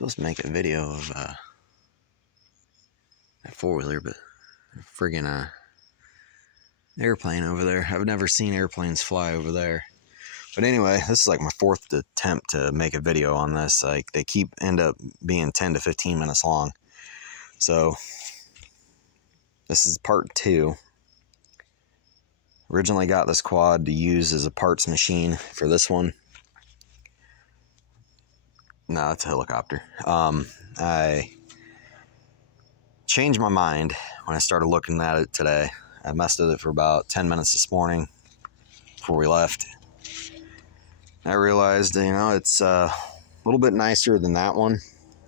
Supposed to make a video of that four-wheeler, but friggin' airplane over there. I've never seen airplanes fly over there. But anyway, this is like my fourth attempt to make a video on this. Like, they end up being 10 to 15 minutes long. So this is part 2. Originally got this quad to use as a parts machine for this one. No, it's a helicopter. I changed my mind when I started looking at it today. I messed with it for about 10 minutes this morning before we left. I realized, it's a little bit nicer than that one.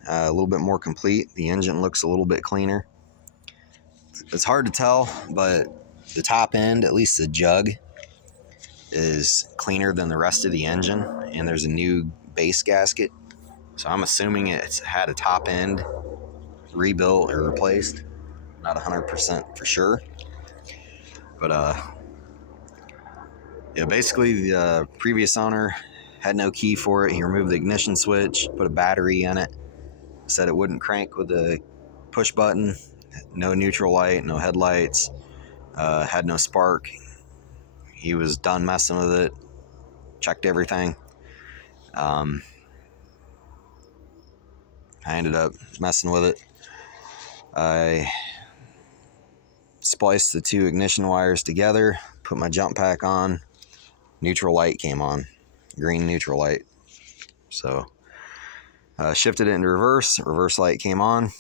A little bit more complete. The engine looks a little bit cleaner. It's hard to tell, but the top end, at least the jug, is cleaner than the rest of the engine. And there's a new base gasket. So I'm assuming it's had a top end rebuilt or replaced. Not 100% for sure. But yeah, basically the previous owner had no key for it. He removed the ignition switch, put a battery in it, said it wouldn't crank with the push button, no neutral light, no headlights, had no spark. He was done messing with it, checked everything. I ended up messing with it. I spliced the two ignition wires together, put my jump pack on, neutral light came on, green neutral light. So shifted it into reverse light came on,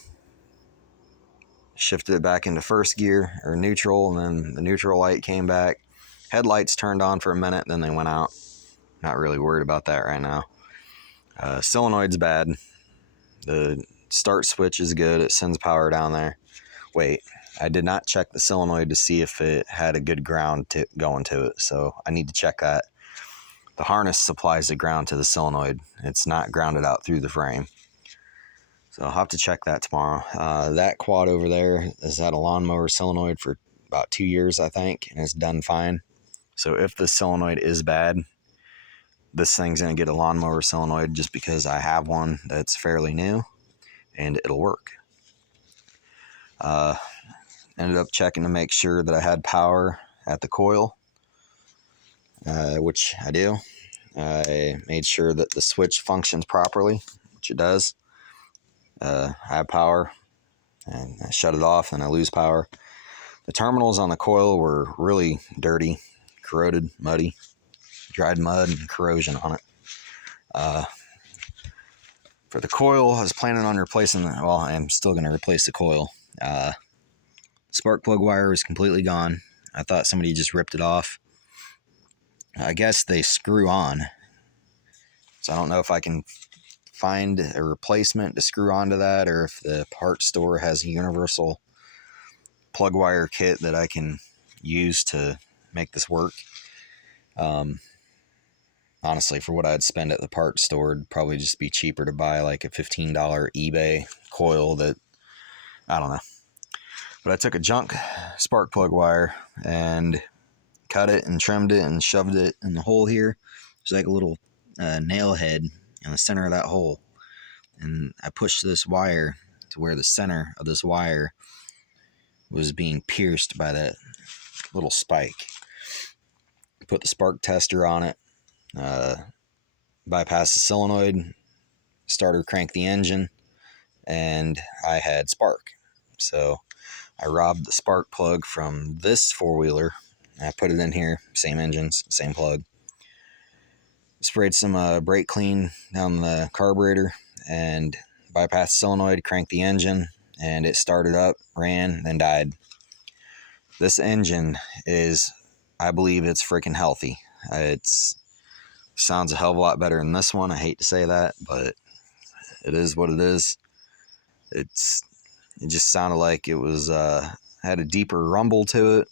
shifted it back into first gear or neutral, and then the neutral light came back. Headlights turned on for a minute, then they went out. Not really worried about that right now. Solenoid's bad. The start switch is good. It sends power down there. Wait, I did not check the solenoid to see if it had a good ground going to it, so I need to check that. The harness supplies the ground to the solenoid. It's not grounded out through the frame. So I'll have to check that tomorrow. That quad over there has had a lawnmower solenoid for about 2 years, I think, and it's done fine. So if the solenoid is bad, this thing's going to get a lawnmower solenoid just because I have one that's fairly new, and it'll work. Ended up checking to make sure that I had power at the coil, which I do. I made sure that the switch functions properly, which it does. I have power, and I shut it off, and I lose power. The terminals on the coil were really dirty, corroded, muddy, dried mud and corrosion on it. For the coil, I was planning on replacing well, I am still going to replace the coil. Spark plug wire was completely gone. I thought somebody just ripped it off. I guess they screw on. So I don't know if I can find a replacement to screw onto that, or if the parts store has a universal plug wire kit that I can use to make this work. Honestly, for what I'd spend at the parts store, it'd probably just be cheaper to buy like a $15 eBay coil that, I don't know. But I took a junk spark plug wire and cut it and trimmed it and shoved it in the hole here. There's like a little nail head in the center of that hole. And I pushed this wire to where the center of this wire was being pierced by that little spike. Put the spark tester on it. Bypass the solenoid, starter cranked the engine, and I had spark. So I robbed the spark plug from this four-wheeler. I put it in here, same engines, same plug. Sprayed some brake clean down the carburetor and bypassed the solenoid, cranked the engine, and it started up, ran, then died. This engine is, I believe it's freaking healthy. It's sounds a hell of a lot better than this one. I hate to say that, but it is what it is. It just sounded like it was had a deeper rumble to it.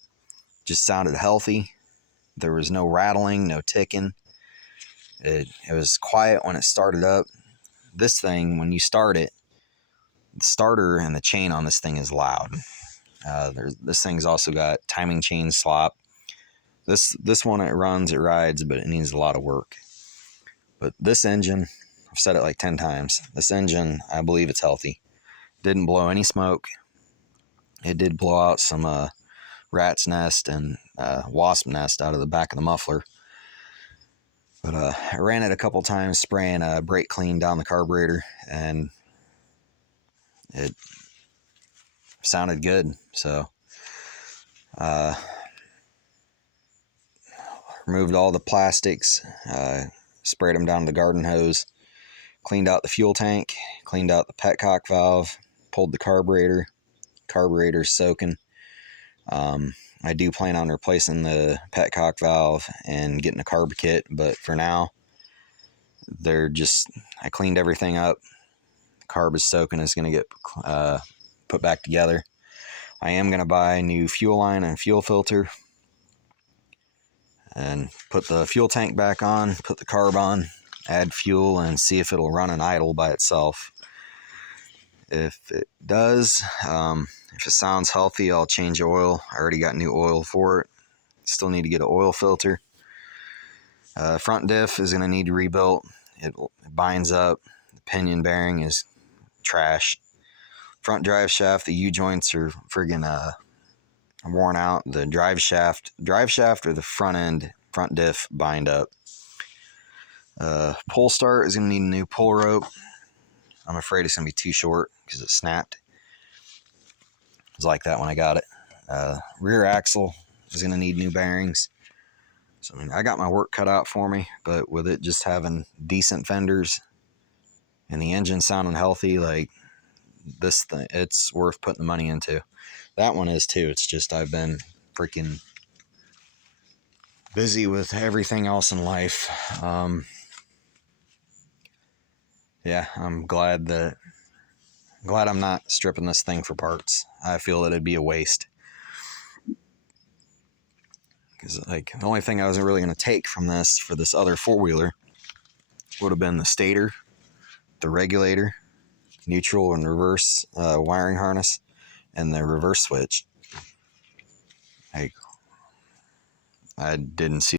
Just sounded healthy. There was no rattling, no ticking. It was quiet when it started up. This thing, when you start it, the starter and the chain on this thing is loud. This thing's also got timing chain slop. This one, it runs, it rides, but it needs a lot of work. But this engine, I've said it like 10 times. This engine, I believe it's healthy. Didn't blow any smoke. It did blow out some rat's nest and wasp nest out of the back of the muffler. But I ran it a couple times, spraying brake clean down the carburetor, and it sounded good. So removed all the plastics, sprayed them down to the garden hose, cleaned out the fuel tank, cleaned out the petcock valve, pulled the carburetor. Carburetor's soaking. I do plan on replacing the petcock valve and getting a carb kit, but for now, I cleaned everything up. The carb is soaking. It's going to get put back together. I am going to buy a new fuel line and fuel filter and put the fuel tank back on, put the carb on, add fuel, and see if it'll run and idle by itself. If it does, if it sounds healthy, I'll change oil. I already got new oil for it. Still need to get an oil filter. Front diff is going to need rebuilt. It binds up. The pinion bearing is trash. Front drive shaft, the U-joints are friggin' worn out. The drive shaft or the front diff bind up. Pull start is going to need a new pull rope. I'm afraid it's going to be too short because it snapped. It was like that when I got it. Rear axle is going to need new bearings. So, I mean, I got my work cut out for me, but with it just having decent fenders and the engine sounding healthy, like this thing, it's worth putting the money into. That one is too. It's just I've been freaking busy with everything else in life. Yeah, I'm glad I'm not stripping this thing for parts. I feel that it'd be a waste. Because like the only thing I was really going to take from this for this other four-wheeler would have been the stator, the regulator, neutral and reverse wiring harness, and the reverse switch. I didn't see